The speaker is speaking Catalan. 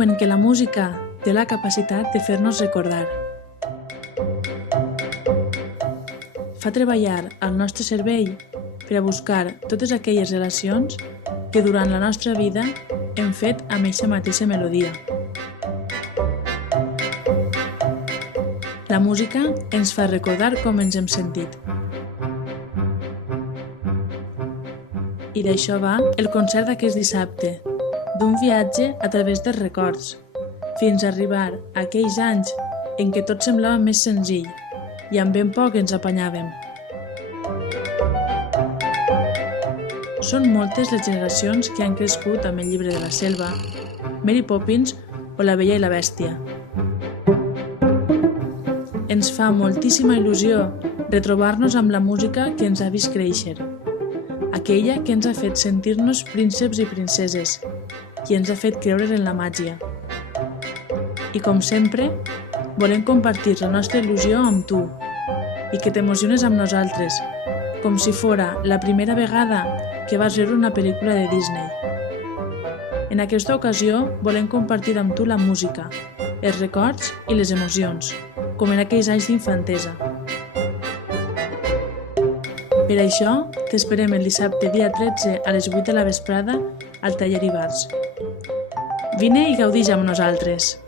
diuen que la música té la capacitat de fer-nos recordar. Fa treballar el nostre cervell per a buscar totes aquelles relacions que durant la nostra vida hem fet amb eixa mateixa melodia. La música ens fa recordar com ens hem sentit. I d'això va el concert d'aquest dissabte, d'un viatge a través dels records, fins a arribar a aquells anys en què tot semblava més senzill i amb ben poc ens apanyàvem. Són moltes les generacions que han crescut amb el Llibre de la Selva, Mary Poppins o La Bella i la Bèstia. Ens fa moltíssima il·lusió retrobar-nos amb la música que ens ha vist créixer, aquella que ens ha fet sentir-nos prínceps i princeses, qui ens ha fet creure en la màgia. I com sempre, volem compartir la nostra il·lusió amb tu i que t'emociones amb nosaltres, com si fora la primera vegada que vas veure una pel·lícula de Disney. En aquesta ocasió volem compartir amb tu la música, els records i les emocions, com en aquells anys d'infantesa. Per això, t'esperem el dissabte dia 13 a les 8 de la vesprada al Taller i Bars. Vine i gaudix amb nosaltres!